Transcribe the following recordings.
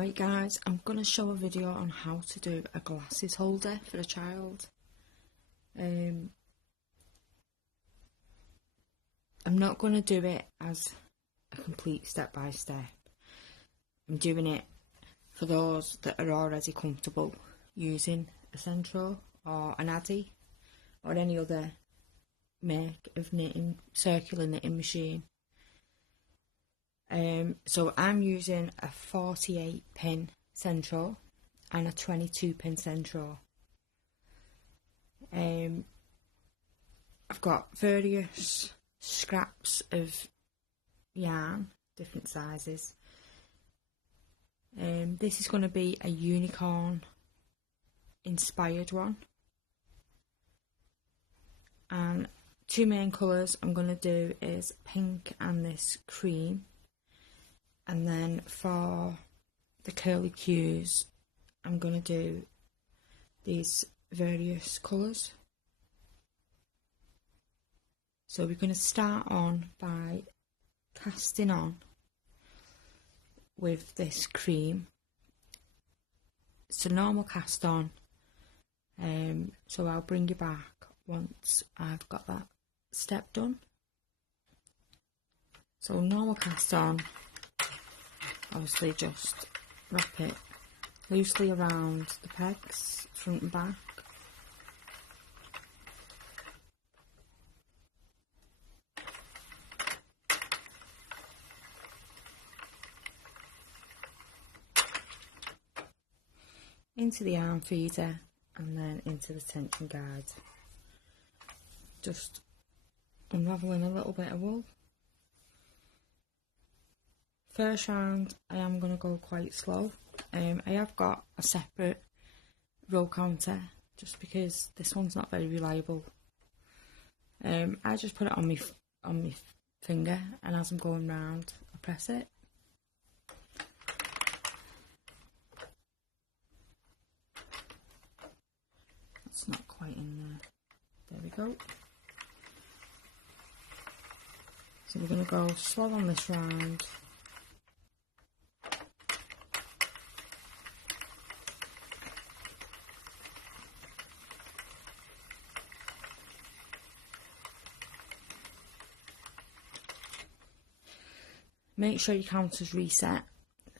Right guys, I'm going to show a video on how to do a glasses holder for a child. I'm not going to do it as a complete step by step. I'm doing it for those that are already comfortable using a sentro or an addi or any other make of knitting, circular knitting machine. So I'm using a 48 pin sentro and a 22 pin sentro. I've got various scraps of yarn, different sizes. This is going to be a unicorn inspired one, and two main colours I'm going to do is pink and this cream. And then for the curly cues, I'm going to do these various colours. So we're going to start on by casting on with this cream. It's a normal cast on, so I'll bring you back once I've got that step done. So normal cast on. Obviously just wrap it loosely around the pegs, front and back. Into the arm feeder and then into the tension guide. Just unravelling a little bit of wool. First round I am going to go quite slow. I have got a separate row counter just because this one's not very reliable. I just put it on my finger, and as I'm going round I press it. It's not quite in there. There we go. So we're going to go slow on this round. Make sure your counter's reset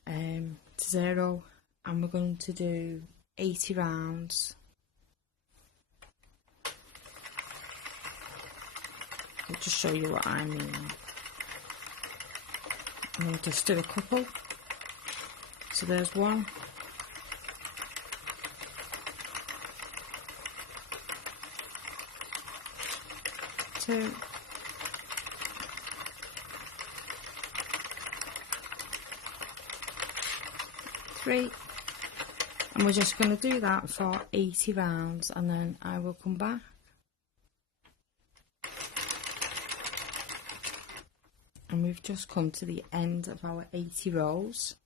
to 0, and we're going to do 80 rounds. I'll just show you what I mean. And we'll just do a couple. So there's 1. 2. 3, and we're just going to do that for 80 rounds, and then I will come back. And we've just come to the end of our 80 rows.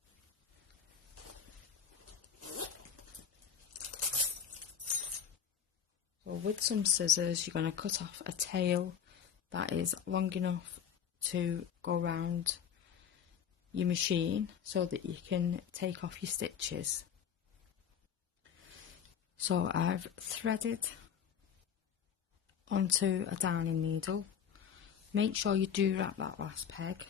So with some scissors, you're going to cut off a tail that is long enough to go round your machine so that you can take off your stitches. So I've threaded onto a darning needle. Make sure you do wrap that last peg.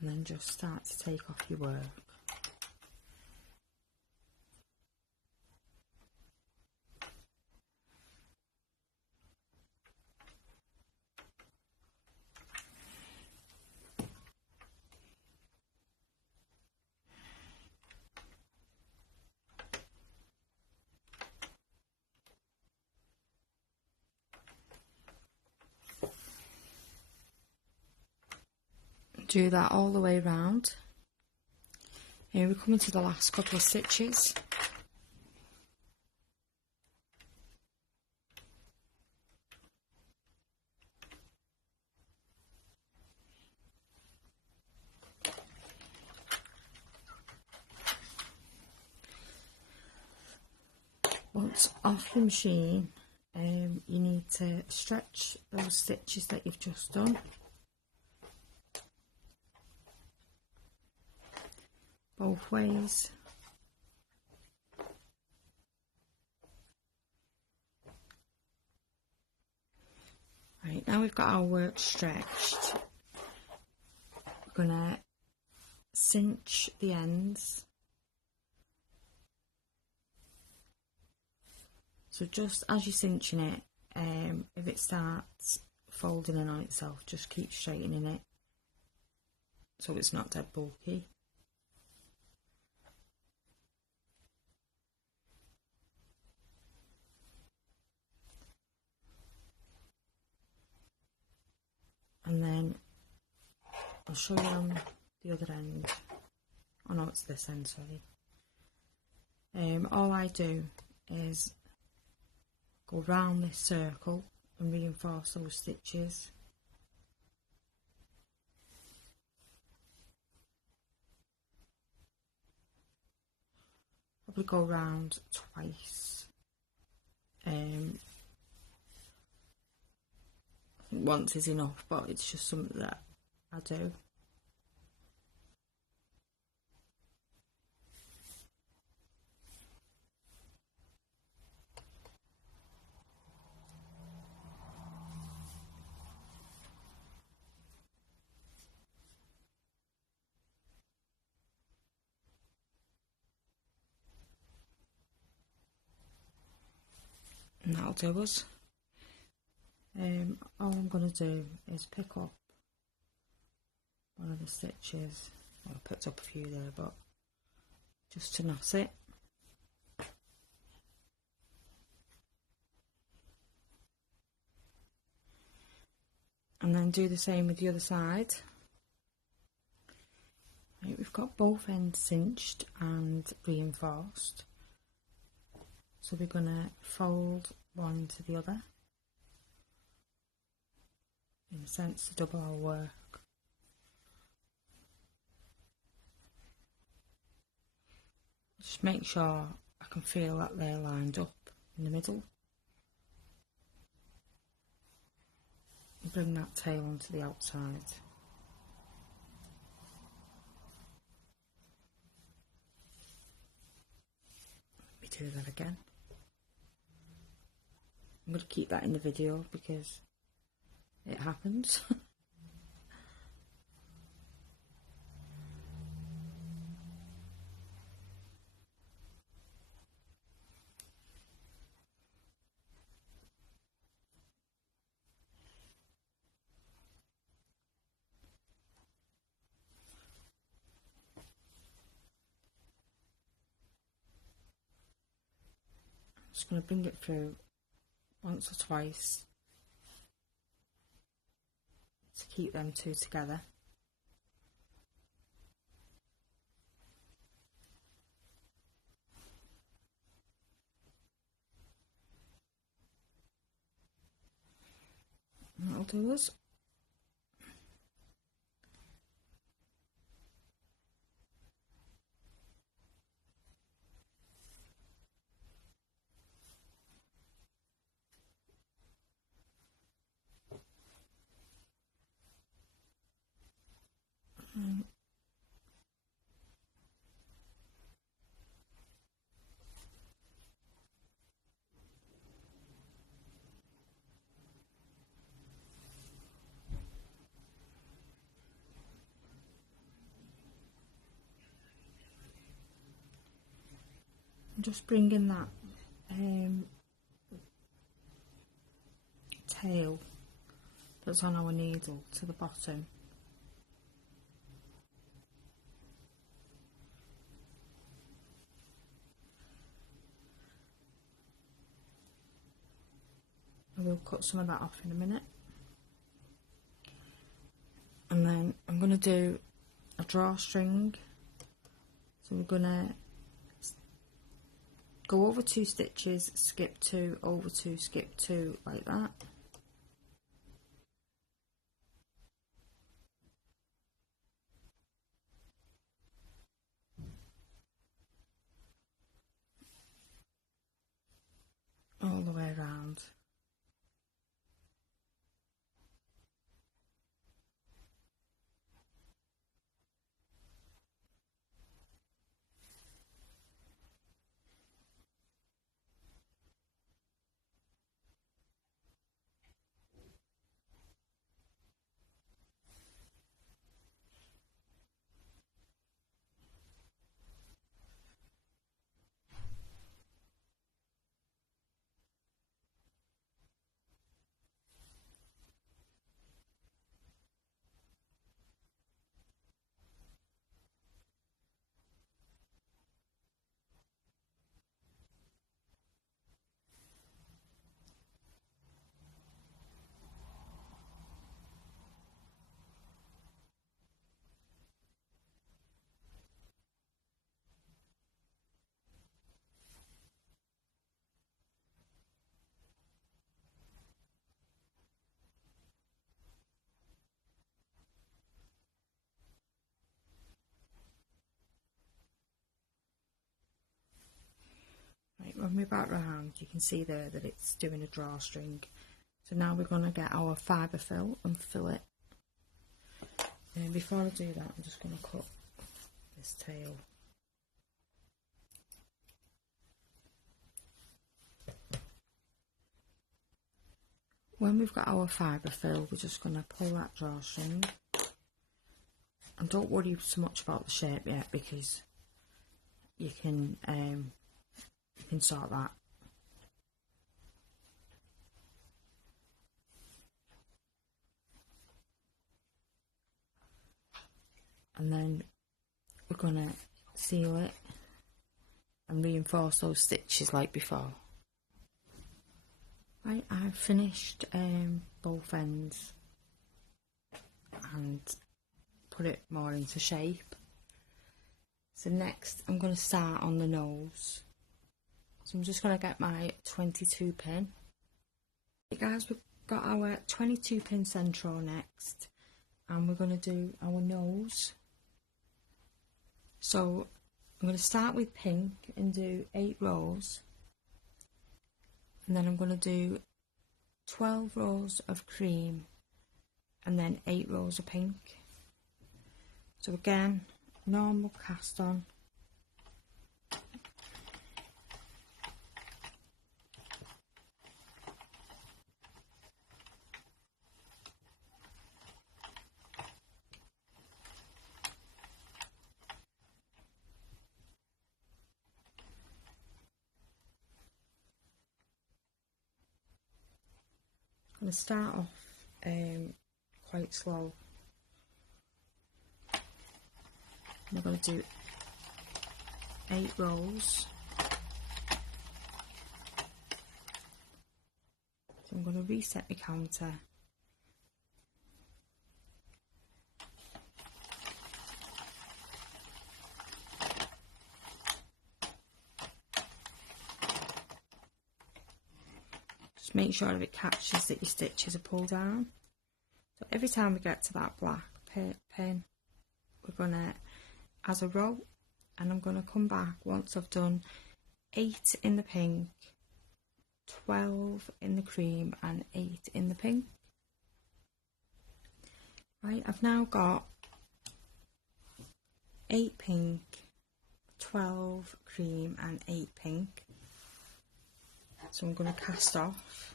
And then just start to take off your work. Do that all the way around. Here we're coming to the last couple of stitches. Once off the machine, you need to stretch those stitches that you've just done. Both ways. Right, now we've got our work stretched, we're going to cinch the ends. So just as you're cinching it, if it starts folding in on itself, just keep straightening it so it's not dead bulky. And then I'll show you on the other end. Oh no, it's this end, sorry. All I do is go round this circle and reinforce those stitches. Probably go round twice. I think once is enough, but it's just something that I do. And that'll do us. All I'm going to do is pick up one of the stitches. Well, I picked up a few there, but just to knot it. And then do the same with the other side. Right, we've got both ends cinched and reinforced. So we're going to fold one into the other, in a sense to double our work. Just make sure I can feel that they're lined up in the middle. And bring that tail onto the outside. Let me do that again. I'm going to keep that in the video because it happens. I'm just going to bring it through once or twice to keep them two together. And that'll do us. I'm just bringing that tail that's on our needle to the bottom. I will cut some of that off in a minute. And then I'm going to do a drawstring. So we're going to go over 2 stitches, skip 2, over 2, skip 2, like that. All the way around. my back round, you can see there that it's doing a drawstring. So now we're going to get our fibre fill and fill it. And before I do that, I'm just going to cut this tail. When we've got our fibre fill, we're just going to pull that drawstring. And don't worry so much about the shape yet, because you can sort that. And then we're going to seal it and reinforce those stitches like before. Right, I've finished both ends and put it more into shape. So next I'm going to start on the nose. So I'm just going to get my 22 pin. Okay guys, we've got our 22 pin centro next, and we're going to do our nose. So I'm going to start with pink and do 8 rows, and then I'm going to do 12 rows of cream and then 8 rows of pink. So again, normal cast on. I'm going to start off quite slow. I'm going to do 8 rows. So I'm going to reset my counter. Just make sure that it catches that your stitches are pulled down. So every time we get to that black pin, we're going to, as a row, and I'm going to come back once I've done 8 in the pink, 12 in the cream and 8 in the pink. Right, I've now got 8 pink, 12 cream and 8 pink. So I'm going to cast off.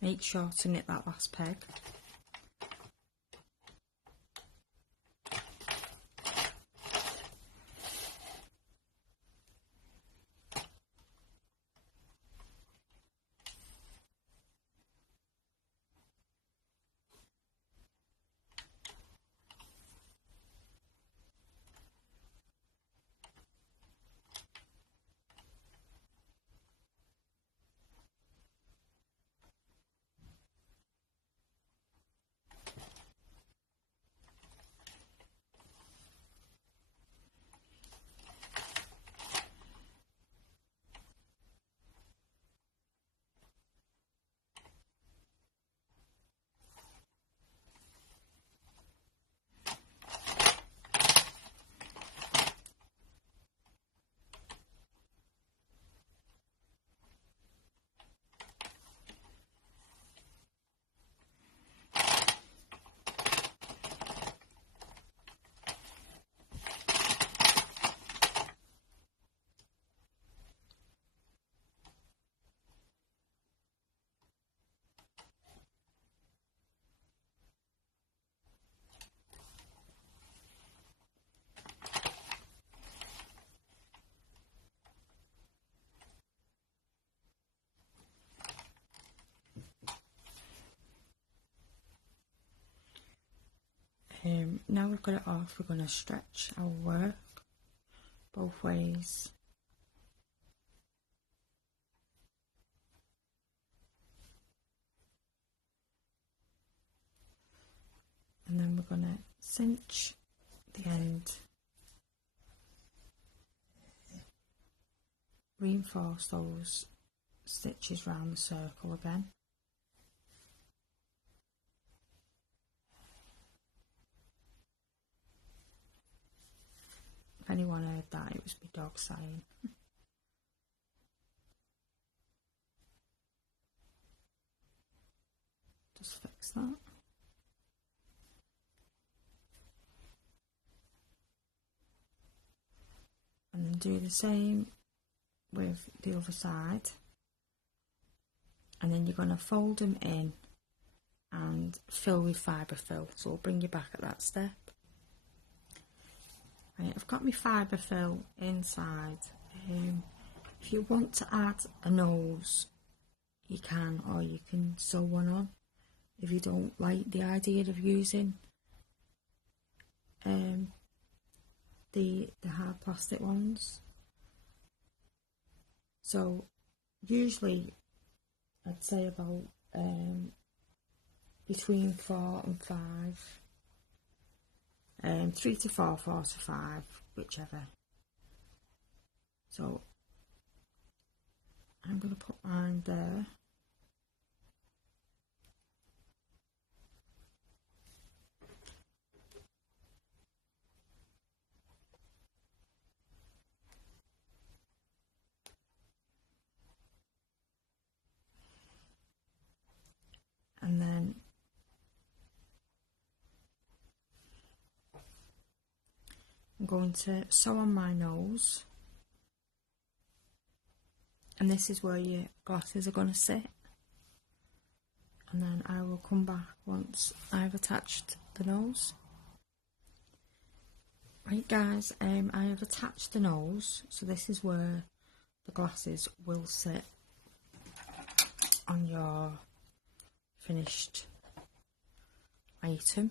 Make sure to knit that last peg. Now we've got it off, we're going to stretch our work both ways. And then we're going to cinch the end, reinforce those stitches round the circle again. If anyone heard that, it was my dog sighing. Just fix that. And then do the same with the other side. And then you're going to fold them in and fill with fibre fill. So I'll bring you back at that step. Right, I've got my fibre fill inside. If you want to add a nose, you can, or you can sew one on if you don't like the idea of using the hard plastic ones. So usually I'd say about between 4 and 5, 3 to 4, 4 to 5, whichever. So I'm going to put mine there. And then I'm going to sew on my nose, and this is where your glasses are going to sit, and then I will come back once I've attached the nose. Right guys, I have attached the nose, so this is where the glasses will sit on your finished item.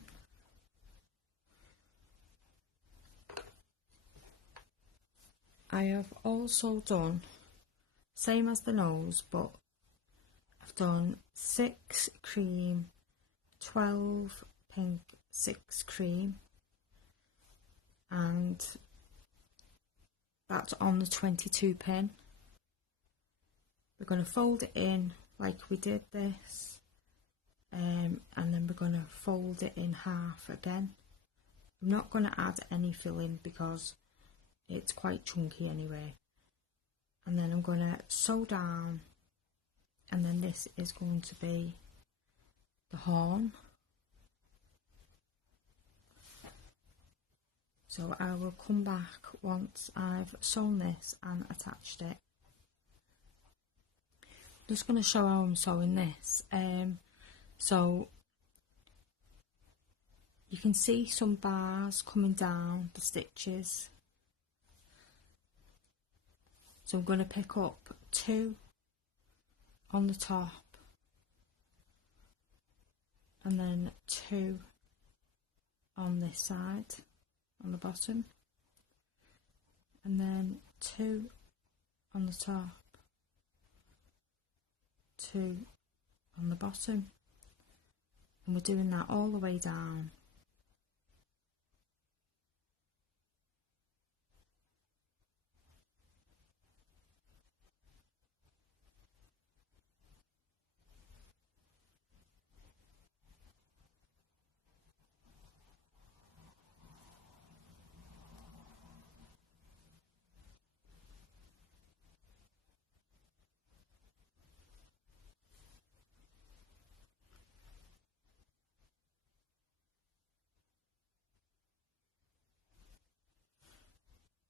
I have also done, same as the nose, but I've done 6 cream, 12 pink, 6 cream, and that's on the 22 pin. We're going to fold it in like we did this. And then we're going to fold it in half again. I'm not going to add any filling because it's quite chunky anyway. And then I'm going to sew down, and then this is going to be the horn. So I will come back once I've sewn this and attached it. I'm just going to show how I'm sewing this. So you can see some bars coming down the stitches. So I'm going to pick up 2 on the top, and then 2 on this side, on the bottom, and then 2 on the top, 2 on the bottom. And we're doing that all the way down.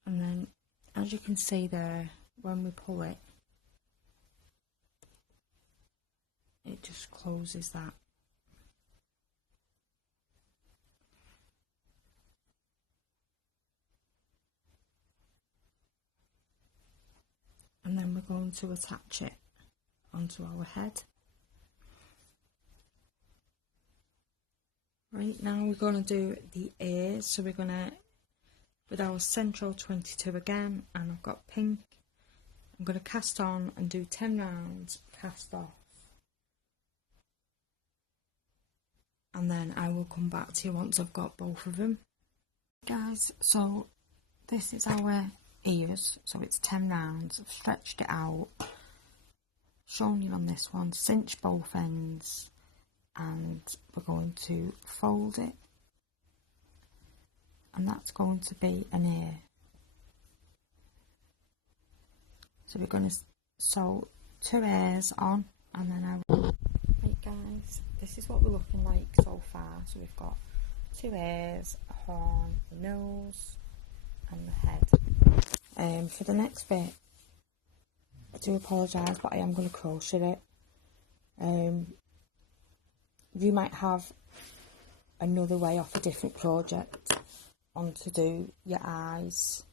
And then, as you can see there, when we pull it, it just closes that. And then we're going to attach it onto our head. Right, now we're going to do the ears. So we're going to, with our central 22 again, and I've got pink, I'm going to cast on and do 10 rounds, cast off, and then I will come back to you once I've got both of them. Guys, so this is our ears, so it's 10 rounds. I've stretched it out, shown you on this one, cinch both ends, and we're going to fold it, and that's going to be an ear. So we're going to sew 2 ears on, and then I will... Right guys, this is what we're looking like so far. So we've got 2 ears, a horn, a nose and the head. For the next bit, I do apologise, but I am going to crochet it. You might have another way off a different project on to do your eyes.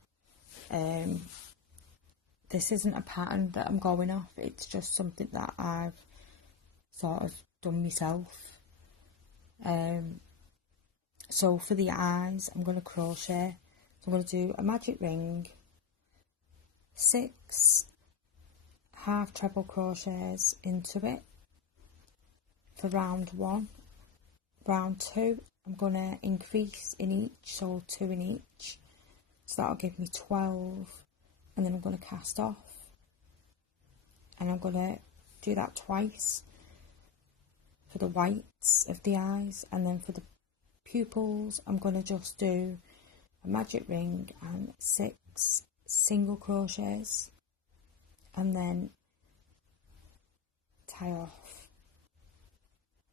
This isn't a pattern that I'm going off, it's just something that I've sort of done myself. So for the eyes, I'm going to crochet. So I'm going to do a magic ring, 6 half treble crochets into it for round 1. Round 2, I'm going to increase in each, so 2 in each, so that'll give me 12, and then I'm going to cast off, and I'm going to do that twice for the whites of the eyes, and then for the pupils I'm going to just do a magic ring and 6 single crochets, and then tie off.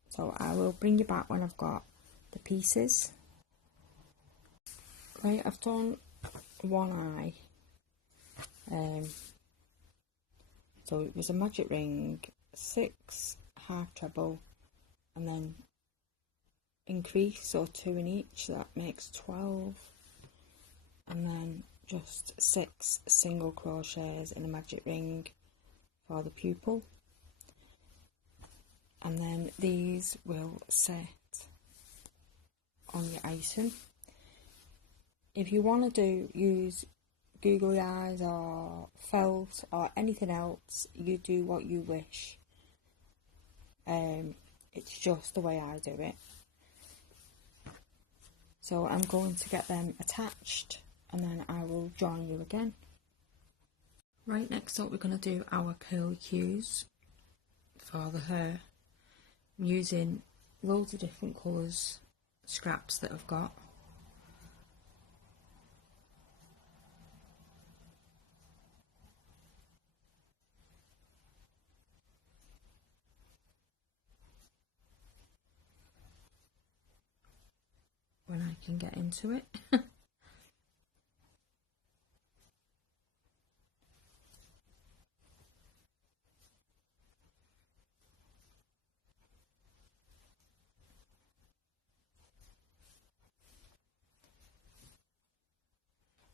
So I will bring you back when I've got the pieces. Right, I've done one eye. So it was a magic ring, 6 half treble, and then increase, so 2 in each, so that makes 12, and then just 6 single crochets in a magic ring for the pupil, and then these will set on your item. If you want to use googly eyes or felt or anything else, you do what you wish. It's just the way I do it. So I'm going to get them attached, and then I will join you again. Right, next up we're going to do our curly cues for the hair. I'm using loads of different colours, scraps that I've got. When I can get into it.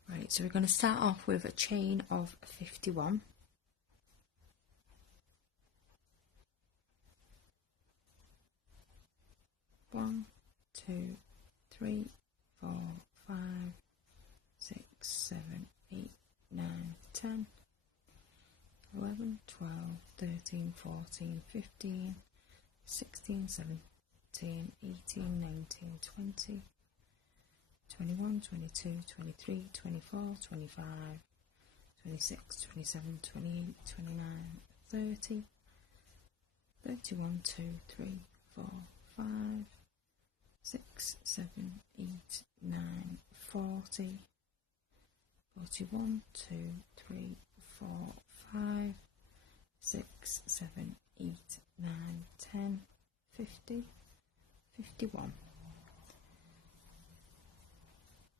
Right, so we're going to start off with a chain of 51. One, 2, 3, 4, 5, 6, 7, 8, 9, 10, 11, 12, 13, 14, 15, 16, 17, 18, 19, 20, 21, 22, 23, 24, 25, 26, 27, 28, 29, 30, 31, 2, 3, 4, 5, 6, 7, 8, 9, 40, 41, 2, 3, 4, 5, 6, 7, 8, 9, 10, 50, 51.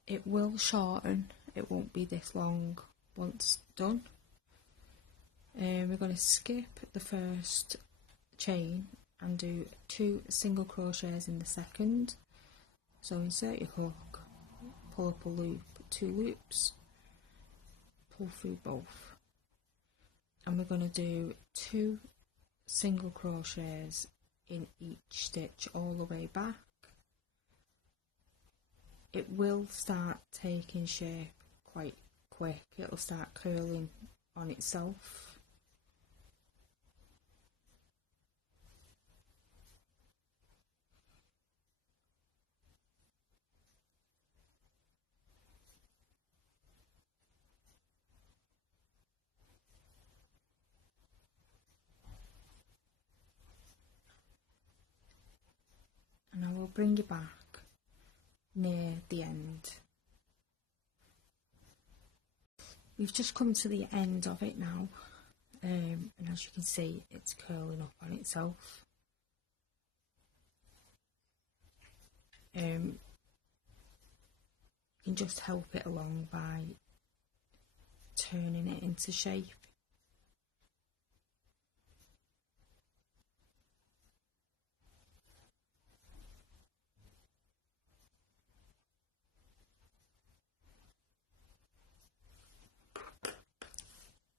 It will shorten, it won't be this long once done. We're going to skip the first chain and do 2 single crochets in the second. So insert your hook, pull up a loop, 2 loops, pull through both, and we're going to do 2 single crochets in each stitch all the way back. It will start taking shape quite quick, it'll start curling on itself. bring it back near the end. We've just come to the end of it now, and as you can see, it's curling up on itself. You can just help it along by turning it into shape.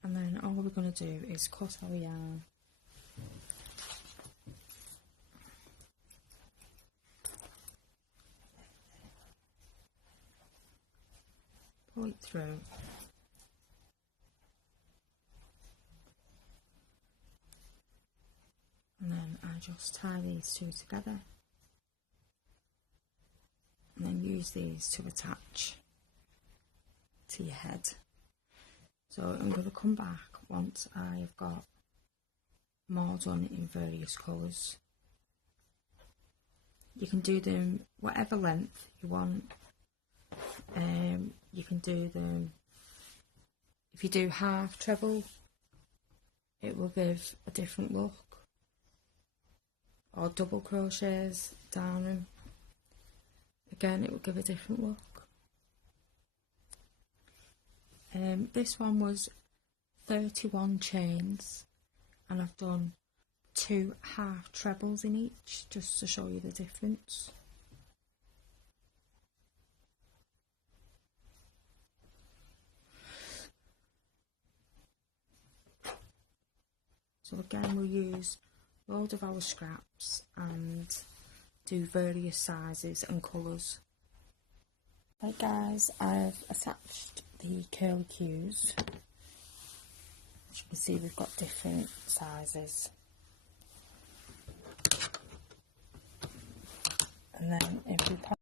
And then all we're going to do is cut our yarn. Pull it through. And then I just tie these two together. And then use these to attach to your head. So I'm going to come back once I've got more done in various colours. You can do them whatever length you want. You can do them, if you do half treble, it will give a different look. Or double crochets down them, again it will give a different look. This one was 31 chains, and I've done 2 half trebles in each, just to show you the difference. So again, we'll use a load of our scraps and do various sizes and colours. Right guys, I've attached the curly cues. As you can see, we've got different sizes. And then if we pop